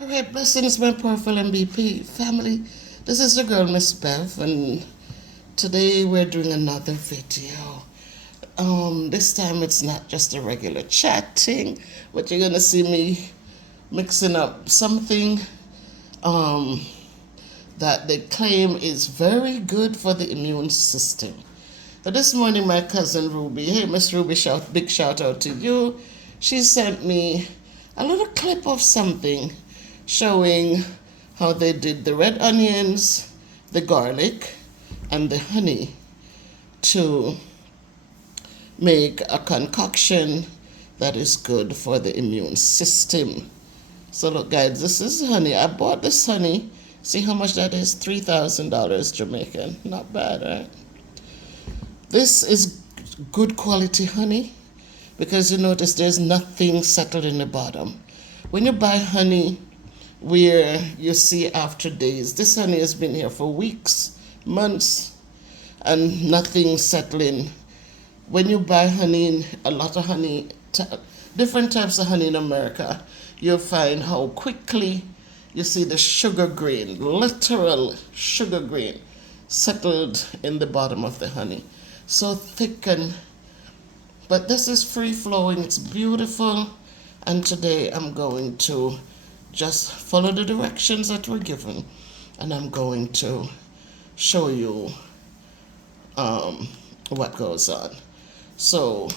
Alright, blessings, my powerful MBP family. This is the girl, Miss Bev, and today we're doing another video. This time it's not just a regular chatting, but you're gonna see me mixing up something that they claim is very good for the immune system. So this morning, my cousin Ruby, hey Miss Ruby, big shout out to you. She sent me a little clip of something showing how they did the red onions, the garlic, and the honey to make a concoction that is good for the immune system. So look guys, this is honey. I bought this honey. See how much that is? $3,000 Jamaican. Not bad, right? This is good quality honey because you notice there's nothing settled in the bottom. When you buy honey where you see after days, this honey has been here for weeks, months, and nothing settling. When you buy honey, a lot of honey, different types of honey in America, you'll find how quickly you see the sugar grain, literal sugar grain, settled in the bottom of the honey. So thick but this is free flowing, it's beautiful, and today I'm going to just follow the directions that were given, and I'm going to show you what goes on. So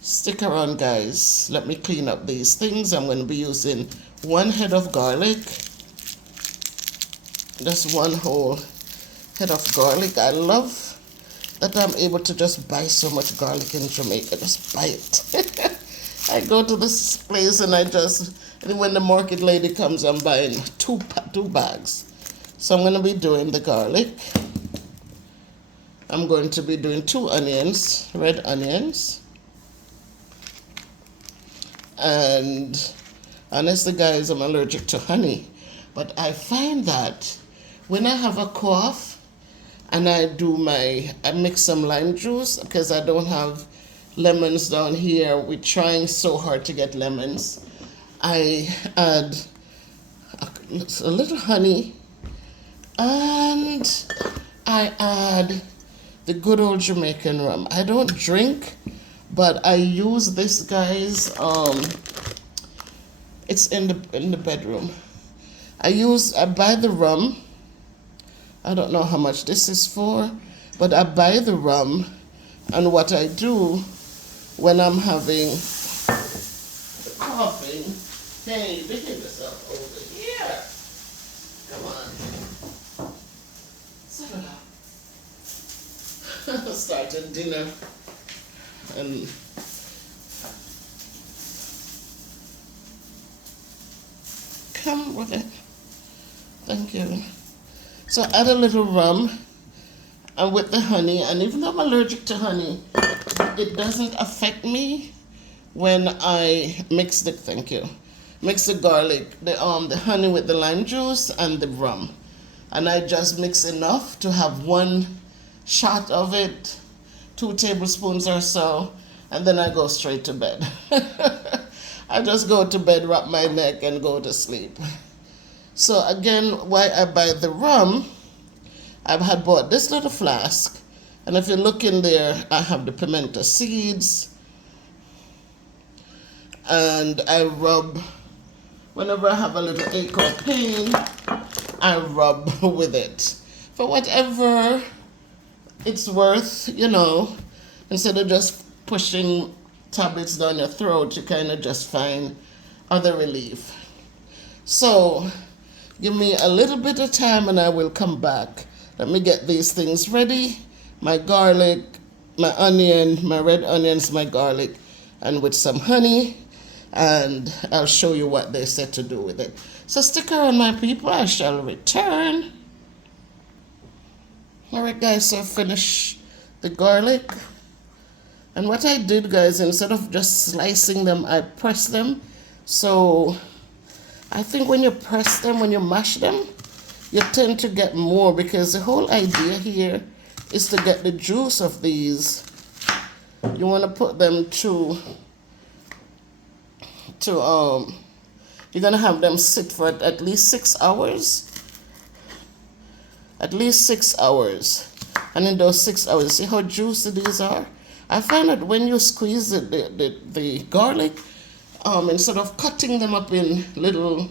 stick around guys, let me clean up these things. I'm going to be using 1 head of garlic, just 1 whole head of garlic. I love that I'm able to just buy so much garlic in Jamaica, just buy it. I go to this place and and when the market lady comes, I'm buying two bags. So I'm going to be doing the garlic. I'm going to be doing 2 onions, red onions. And honestly guys, I'm allergic to honey. But I find that when I have a cough and I mix some lime juice because I don't have lemons down here. We're trying so hard to get lemons. I add a little honey and I add the good old Jamaican rum. I don't drink, but I use this, guys. It's in the bedroom. I buy the rum. I don't know how much this is for, but I buy the rum, and what I do when I'm having coughing, hey, behave yourself over here. Come on. Settle down. Started dinner and come with it. Thank you. So add a little rum and with the honey, and even though I'm allergic to honey, it doesn't affect me when I mix the garlic, the honey with the lime juice and the rum. And I just mix enough to have 1 shot of it, 2 tablespoons or so, and then I go straight to bed. I just go to bed, wrap my neck, and go to sleep. So again, why I buy the rum, I had bought this little flask, and if you look in there, I have the pimento seeds, and I rub, whenever I have a little ache or pain, I rub with it. For whatever it's worth, instead of just pushing tablets down your throat, you kind of just find other relief. So give me a little bit of time and I will come back. Let me get these things ready. My garlic, my onion, my red onions, my garlic, and with some honey. And I'll show you what they said to do with it. So stick around, my people. I shall return. Alright guys, so I finished the garlic. And what I did, guys, instead of just slicing them, I pressed them. So I think when you press them, when you mash them, you tend to get more, because the whole idea here is to get the juice of these. You want to put them to You're going to have them sit for at least 6 hours. At least 6 hours. And in those 6 hours, see how juicy these are? I find that when you squeeze the garlic, instead of cutting them up in little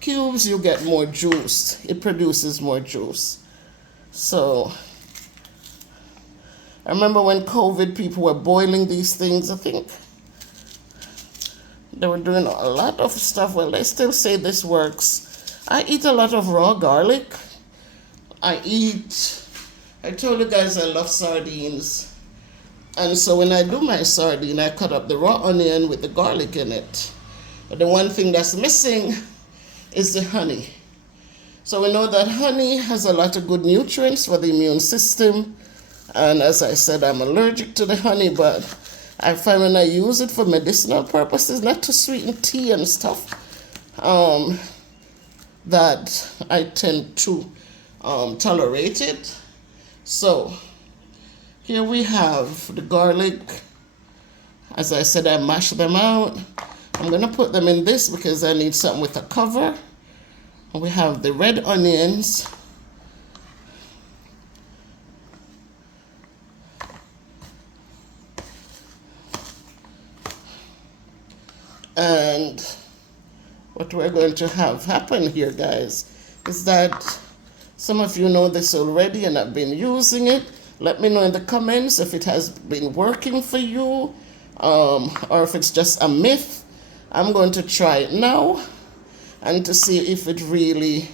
cubes, you get more juice. It produces more juice. So I remember when COVID, people were boiling these things. I think they were doing a lot of stuff. Well, they still say this works. I eat a lot of raw garlic. I told you guys I love sardines. And so when I do my sardine, I cut up the raw onion with the garlic in it. But the one thing that's missing is the honey. So we know that honey has a lot of good nutrients for the immune system. And as I said, I'm allergic to the honey, but I find when I use it for medicinal purposes, not to sweeten tea and stuff, that I tend to tolerate it. So here we have the garlic. As I said, I mash them out. I'm going to put them in this because I need something with a cover. We have the red onions. And what we're going to have happen here, guys, is that some of you know this already and have been using it. Let me know in the comments if it has been working for you, or if it's just a myth. I'm going to try it now and to see if it really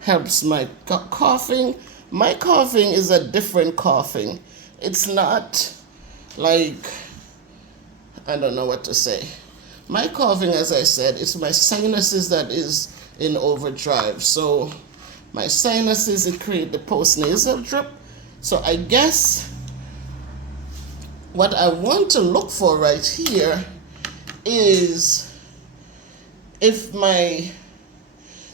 helps my coughing. My coughing is a different coughing. It's not like, I don't know what to say. My coughing, as I said, it's my sinuses that is in overdrive. So my sinuses, it create the postnasal drip. So I guess what I want to look for right here is if my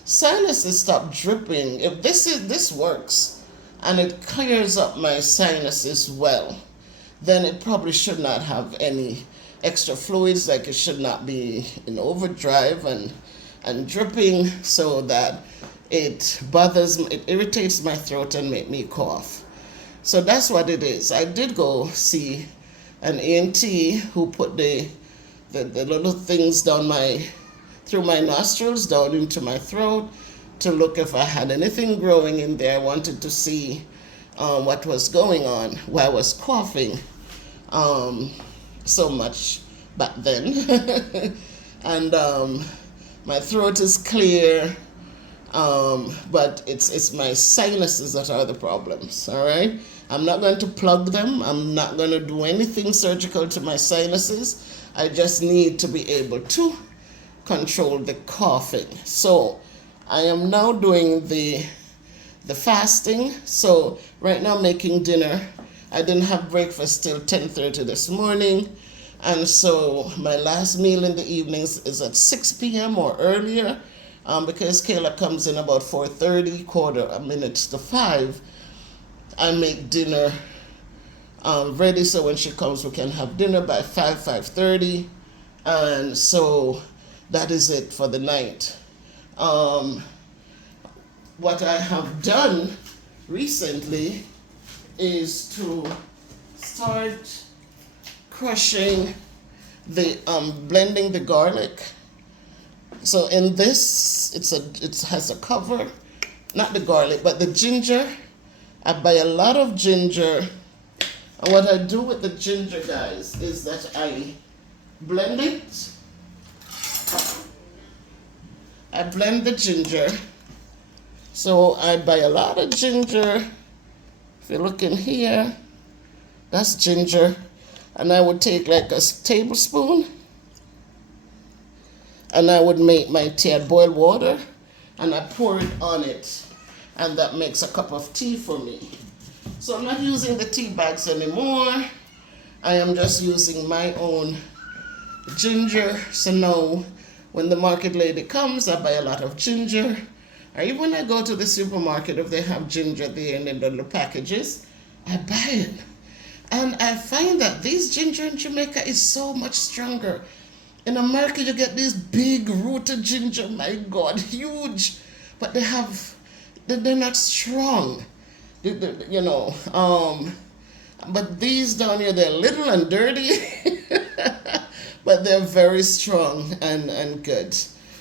sinuses stop dripping, if this works and it clears up my sinuses well, then it probably should not have any extra fluids, like it should not be in overdrive and dripping so that it bothers me, it irritates my throat and make me cough. So that's what it is. I did go see an ENT who put the little things down through my nostrils down into my throat to look if I had anything growing in there. I wanted to see what was going on, why I was coughing so much back then. And my throat is clear, but it's my sinuses that are the problems. All right, I'm not going to plug them. I'm not going to do anything surgical to my sinuses. I just need to be able to control the coughing. So I am now doing the fasting. So right now I'm making dinner. I didn't have breakfast till 10:30 this morning. And so my last meal in the evenings is at 6 p.m. or earlier, because Kayla comes in about 4:30, quarter a minute to 5. I make dinner ready so when she comes we can have dinner by 5:30. And so that is it for the night. What I have done recently is to start crushing blending the garlic. So in this, it has a cover, not the garlic, but the ginger. I buy a lot of ginger. And what I do with the ginger, guys, is that I blend it. I blend the ginger. So I buy a lot of ginger. If you look in here, that's ginger. And I would take like a tablespoon and I would make my tea. I'd boil water and I pour it on it. And that makes a cup of tea for me. So I'm not using the tea bags anymore. I am just using my own ginger. So now when the market lady comes, I buy a lot of ginger. Or even when I go to the supermarket, if they have ginger there in the little packages, I buy it. And I find that this ginger in Jamaica is so much stronger. In America, you get these big rooted ginger, my God, huge, but they're not strong. You know, but these down here, they're little and dirty, but they're very strong and good.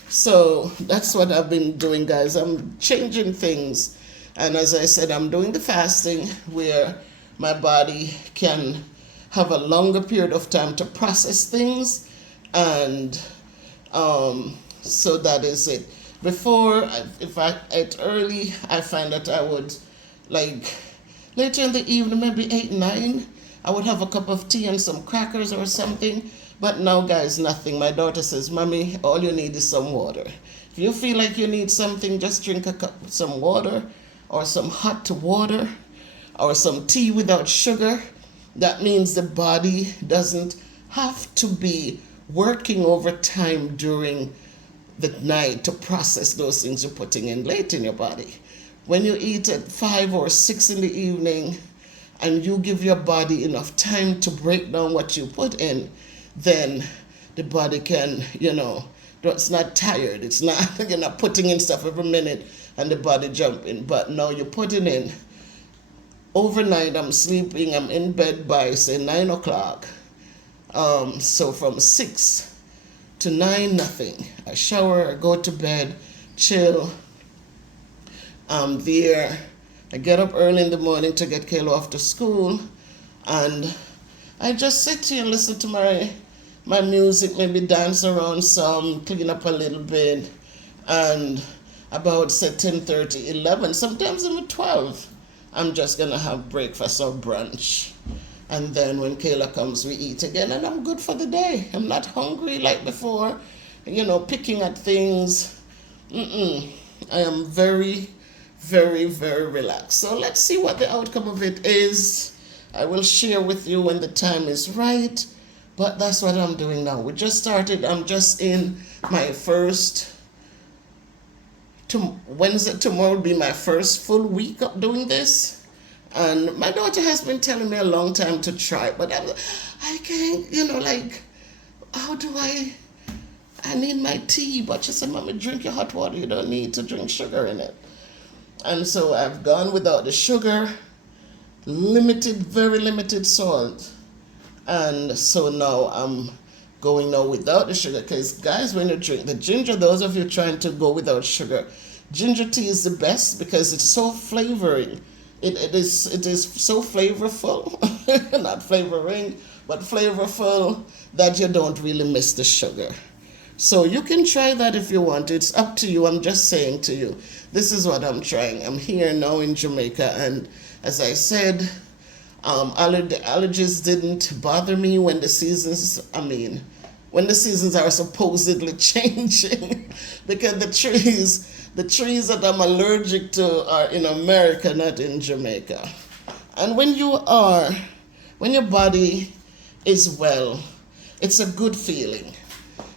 So that's what I've been doing, guys. I'm changing things. And as I said, I'm doing the fasting where my body can have a longer period of time to process things. And so that is it. Before, if I ate early, I find that I would, like, later in the evening, maybe 8, 9, I would have a cup of tea and some crackers or something. But now, guys, nothing. My daughter says, Mommy, all you need is some water. If you feel like you need something, just drink a cup of some water or some hot water or some tea without sugar. That means the body doesn't have to be working overtime during the night to process those things you're putting in late in your body. When you eat at 5 or 6 in the evening and you give your body enough time to break down what you put in, then the body can, it's not tired. It's not, you're not putting in stuff every minute and the body jumping. But now you're putting in. Overnight, I'm sleeping, I'm in bed by, say, 9 o'clock. So from 6 to 9, nothing. I shower, I go to bed, chill. I'm there. I get up early in the morning to get Kayla off to school. And I just sit here and listen to my music, maybe dance around some, clean up a little bit. And about, say, 10:30, 11, sometimes even 12, I'm just going to have breakfast or brunch. And then when Kayla comes, we eat again, and I'm good for the day. I'm not hungry like before, picking at things. I am very, very, very relaxed. So let's see what the outcome of it is. I will share with you when the time is right. But that's what I'm doing now. We just started. I'm just in my first, Wednesday, tomorrow will be my first full week of doing this. And my daughter has been telling me a long time to try, but I can't, how do I need my tea. But she said, Mommy, drink your hot water. You don't need to drink sugar in it. And so I've gone without the sugar, very limited salt. And so now I'm going now without the sugar. Because, guys, when you drink the ginger, those of you trying to go without sugar, ginger tea is the best because it's so flavoring. It is so flavorful, not flavoring, but flavorful that you don't really miss the sugar. So you can try that if you want. It's up to you. I'm just saying to you, this is what I'm trying. I'm here now in Jamaica, and as I said, allergies didn't bother me when the seasons are supposedly changing, because the trees that I'm allergic to are in America, not in Jamaica. And when your body is well, it's a good feeling.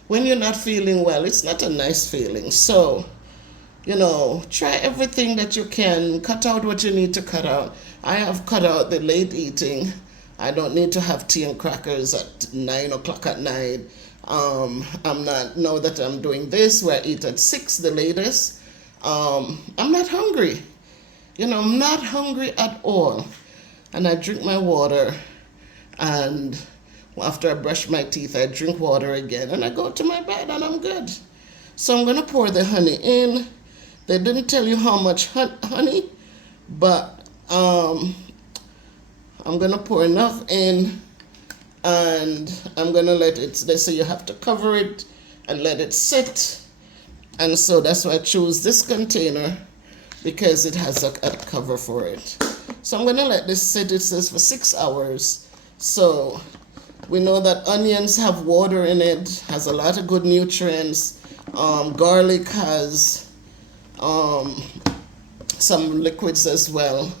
When you're not feeling well, it's not a nice feeling. So, try everything that you can. Cut out what you need to cut out. I have cut out the late eating. I don't need to have tea and crackers at 9 o'clock at night. I'm not, now that I'm doing this, where I eat at 6 the latest, I'm not hungry. I'm not hungry at all. And I drink my water, and after I brush my teeth, I drink water again, and I go to my bed, and I'm good. So I'm going to pour the honey in. They didn't tell you how much honey, but I'm going to pour enough in, and I'm going to let it, they say you have to cover it and let it sit. And so that's why I choose this container, because it has a cover for it. So I'm going to let this sit, it says, for 6 hours. So we know that onions have water in it, has a lot of good nutrients. Garlic has some liquids as well.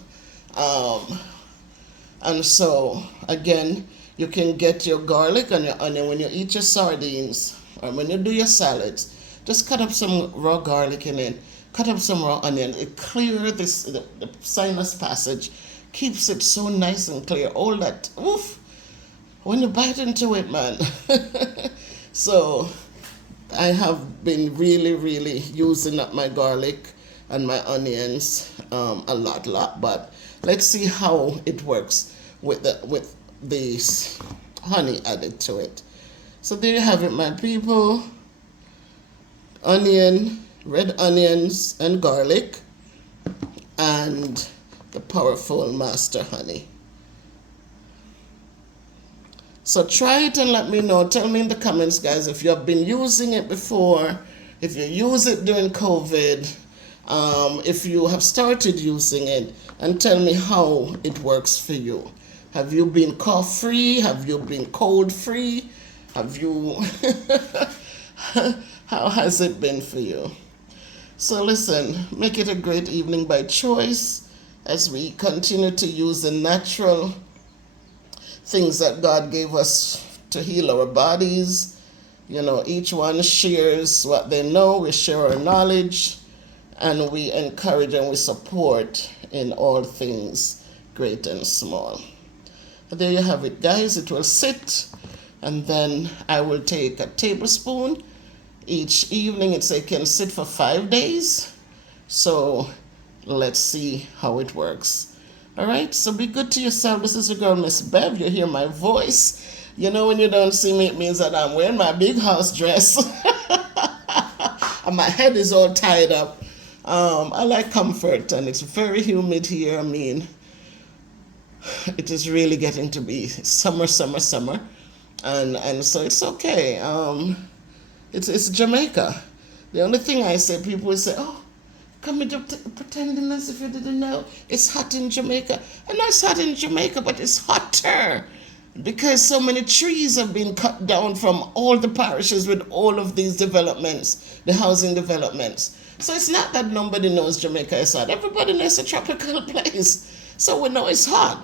And so, again, you can get your garlic and your onion when you eat your sardines or when you do your salads. Just cut up some raw garlic in it. Cut up some raw onion. It clears the sinus passage. Keeps it so nice and clear. All that, oof. When you bite into it, man. So I have been really using up my garlic and my onions a lot. But let's see how it works with this honey added to it. So there you have it, my people. Onion, red onions and garlic, and the powerful master honey. So try it and let me know. Tell me in the comments, guys, if you have been using it before, if you use it during COVID, if you have started using it, and tell me how it works for you. Have you been cough free? Have you been cold free? Have you how has it been for you? So listen, make it a great evening by choice as we continue to use the natural things that God gave us to heal our bodies. You know, each one shares what they know. We share our knowledge, and we encourage and we support in all things, great and small. But there you have it, guys. It will sit, and then I will take a tablespoon each evening. It can sit for 5 days. So let's see how it works. All right, so be good to yourself. This is your girl, Miss Bev. You hear my voice. You know, when you don't see me, it means that I'm wearing my big house dress. And my head is all tied up. I like comfort, and it's very humid here. I mean, it is really getting to be summer. And so it's okay. It's Jamaica. The only thing I say, people will say, oh, come here pretending as if you didn't know. It's hot in Jamaica. I know it's hot in Jamaica, but it's hotter because so many trees have been cut down from all the parishes with all of these developments, the housing developments. So it's not that nobody knows Jamaica is hot. Everybody knows it's a tropical place. So we know it's hot.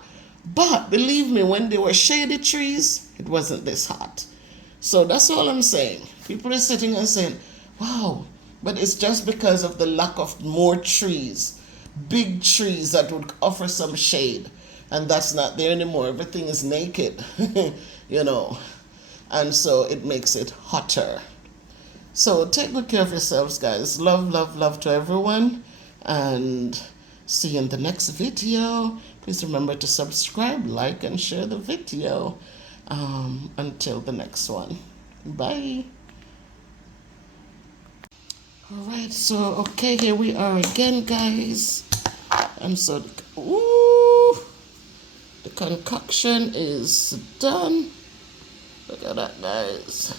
But believe me, when there were shady trees, it wasn't this hot. So that's all I'm saying. People are sitting and saying, wow, but it's just because of the lack of more trees, big trees that would offer some shade. And that's not there anymore. Everything is naked, you know. And so it makes it hotter. So take good care of yourselves, guys. Love to everyone. And see you in the next video. Please remember to subscribe, like, and share the video. Until the next one. Bye. Alright, so okay, here we are again, guys. And so the concoction is done. Look at that, guys.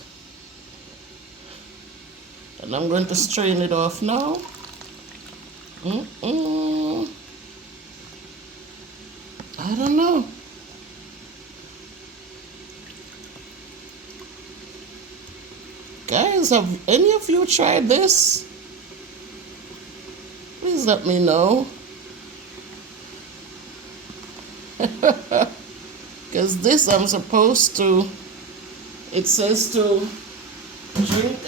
And I'm going to strain it off now. I don't know. Guys, have any of you tried this? Please let me know. Because this I'm supposed to, it says to drink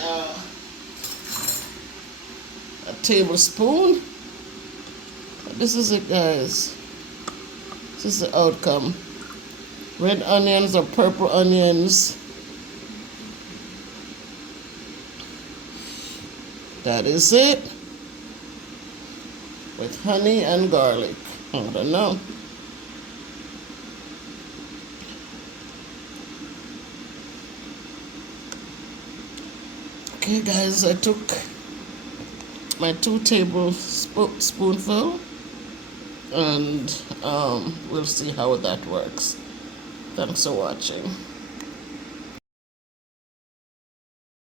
a tablespoon. This is it, guys. This is the outcome. Red onions or purple onions. That is it. With honey and garlic. I don't know. Okay, guys, I took my 2 tablespoonful, and we'll see how that works. Thanks for watching.